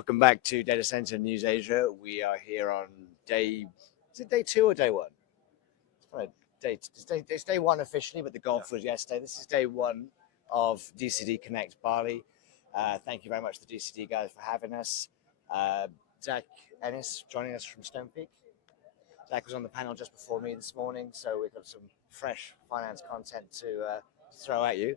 Welcome back to Data Center News Asia. We are here on is it day 2 or day 1? It's day 1 officially, but the golf was yesterday. This is day 1 of DCD Connect Bali. Thank you very much to the DCD guys for having us. Zach Ennis joining us from Stonepeak. Zach was on the panel just before me this morning, so we've got some fresh finance content to throw at you.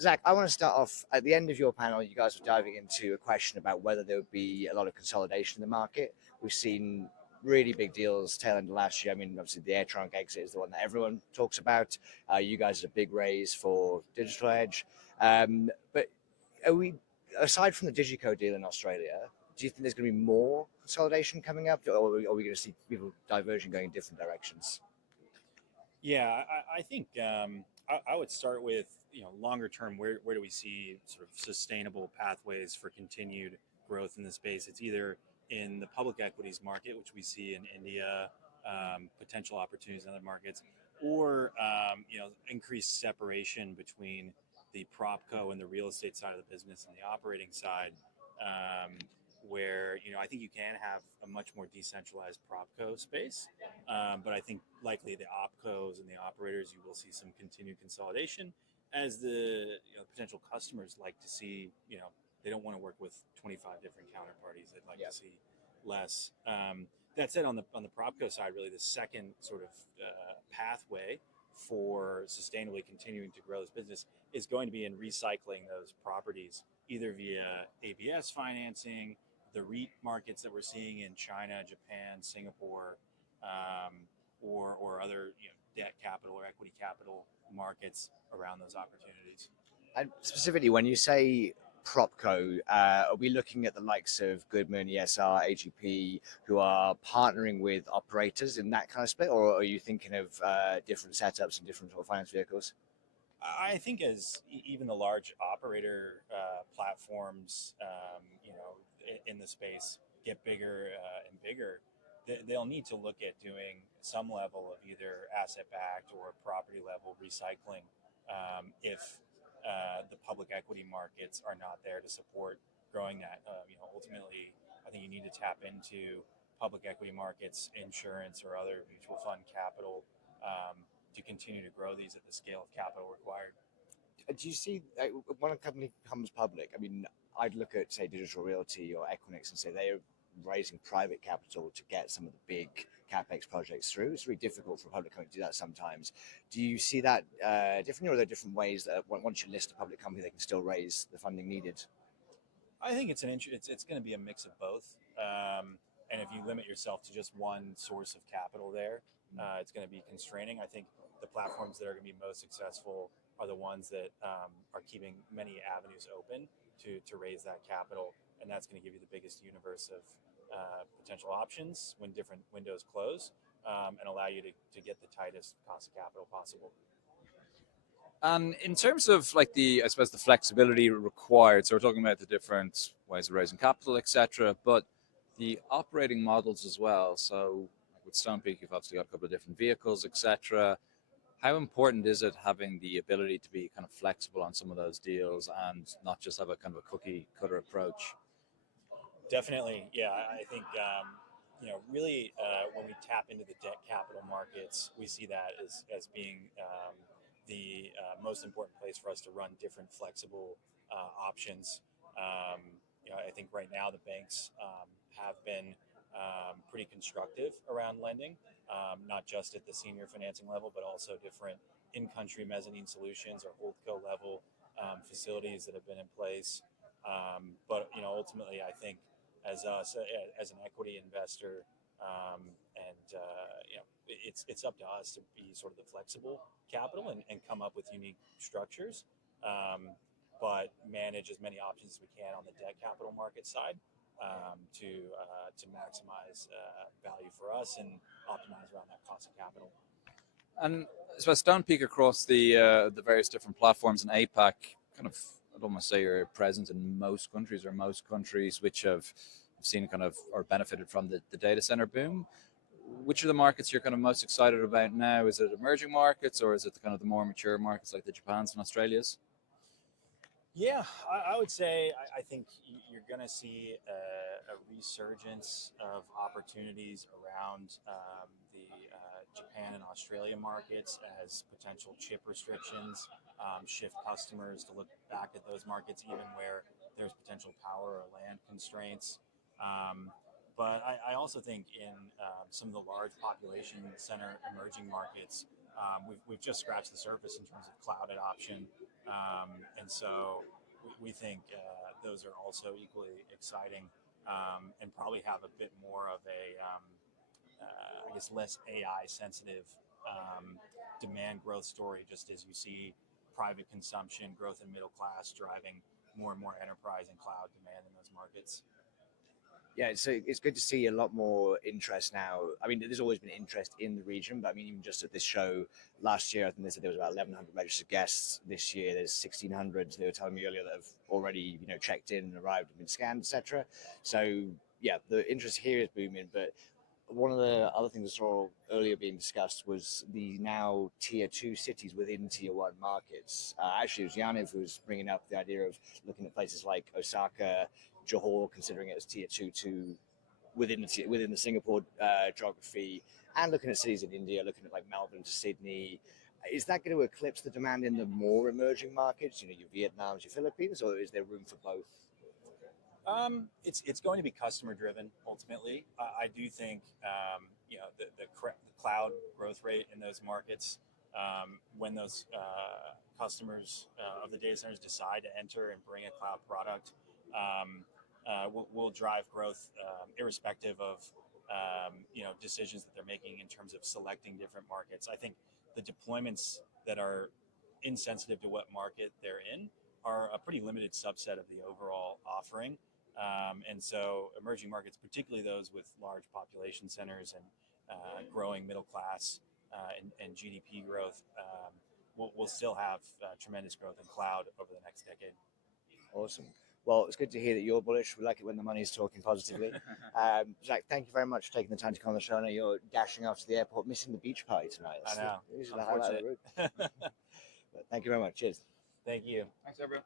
Zach, I want to start off at the end of your panel. You guys were diving into a question about whether there would be a lot of consolidation in the market. We've seen really big deals tail end of last year. I mean, obviously the AirTrunk exit is the one that everyone talks about. You guys are a big raise for Digital Edge. But are we, aside from the Digico deal in Australia, do you think there's going to be more consolidation coming up, or are we going to see people diverging going in different directions? Yeah, I think I would start with, longer term, where do we see sort of sustainable pathways for continued growth in the space? It's either in the public equities market, which we see in India, potential opportunities in other markets, or increased separation between the propco and the real estate side of the business and the operating side, where I think you can have a much more decentralized propco space, but I think likely the opcos and the operators, you will see some continued consolidation as the potential customers like to see. They don't want to work with 25 different counterparties. They'd like to see less. That said, on the propco side, really the second sort of pathway for sustainably continuing to grow this business is going to be in recycling those properties, either via ABS financing, the REIT markets that we're seeing in China, Japan, Singapore, or other debt capital or equity capital markets around those opportunities. And specifically, when you say propco, are we looking at the likes of Goodman, ESR, AGP, who are partnering with operators in that kind of split, or are you thinking of different setups and different sort of finance vehicles? I think as even the large operator platforms, in the space get bigger and bigger, they'll need to look at doing some level of either asset-backed or property-level recycling if the public equity markets are not there to support growing that. Ultimately, I think you need to tap into public equity markets, insurance, or other mutual fund capital to continue to grow these at the scale of capital required. Do you see, when a company becomes public, I mean, I'd look at, say, Digital Realty or Equinix and say they're raising private capital to get some of the big CapEx projects through. It's really difficult for a public company to do that sometimes. Do you see that differently, or are there different ways that once you list a public company, they can still raise the funding needed? I think it's going to be a mix of both. And if you limit yourself to just one source of capital there, it's going to be constraining. I think the platforms that are going to be most successful are the ones that are keeping many avenues open to raise that capital, and that's going to give you the biggest universe of potential options when different windows close, and allow you to get the tightest cost of capital possible. And in terms of I suppose the flexibility required, so we're talking about the different ways of raising capital, etc., but the operating models as well. So with Stonepeak, you've obviously got a couple of different vehicles, etc. How important is it having the ability to be kind of flexible on some of those deals and not just have a kind of a cookie cutter approach? Definitely, yeah. I think really when we tap into the debt capital markets, we see that as being the most important place for us to run different flexible options. I think right now the banks have been pretty constructive around lending, not just at the senior financing level, but also different in-country mezzanine solutions or holdco level facilities that have been in place. But ultimately, I think as an equity investor, it's up to us to be sort of the flexible capital and come up with unique structures, but manage as many options as we can on the debt capital market side to maximize value for us and optimize around that cost of capital. And so Stonepeak across the various different platforms in APAC, kind of, I'd almost say you're present in most countries which have seen kind of or benefited from the data center boom. Which are the markets you're kind of most excited about now? Is it emerging markets, or is it kind of the more mature markets like the Japans and Australias? Yeah, I would say I think you're going to see a resurgence of opportunities around the Japan and Australia markets as potential chip restrictions shift customers to look back at those markets, even where there's potential power or land constraints. But I also think in some of the large population center emerging markets, we've just scratched the surface in terms of cloud adoption. And so we think those are also equally exciting and probably have a bit more of a, I guess, less AI sensitive demand growth story, just as you see private consumption, growth in middle class driving more and more enterprise and cloud demand in those markets. Yeah, so it's good to see a lot more interest now. I mean, there's always been interest in the region, but I mean, even just at this show last year, I think they said there was about 1,100 registered guests. This year, there's 1,600. They were telling me earlier that have already, checked in and arrived and been scanned, etc. So yeah, the interest here is booming. But one of the other things I saw earlier being discussed was the now tier 2 cities within tier 1 markets. Actually, it was Yaniv who was bringing up the idea of looking at places like Osaka, Johor, considering it as tier 2 to within the Singapore geography, and looking at cities in India, looking at like Melbourne to Sydney. Is that going to eclipse the demand in the more emerging markets, your Vietnams, your Philippines, or is there room for both? It's going to be customer driven ultimately. I do think the cloud growth rate in those markets, when those customers of the data centers decide to enter and bring a cloud product, will drive growth irrespective of decisions that they're making in terms of selecting different markets. I think the deployments that are insensitive to what market they're in are a pretty limited subset of the overall offering. And so emerging markets, particularly those with large population centers and growing middle class and GDP growth, will still have tremendous growth in cloud over the next decade. Awesome. Well, it's good to hear that you're bullish. We like it when the money's talking positively. Zach, thank you very much for taking the time to come on the show. I know you're dashing off to the airport, missing the beach party tonight. I know. This is the highlight of the route. But thank you very much. Cheers. Thank you. Thanks, everyone.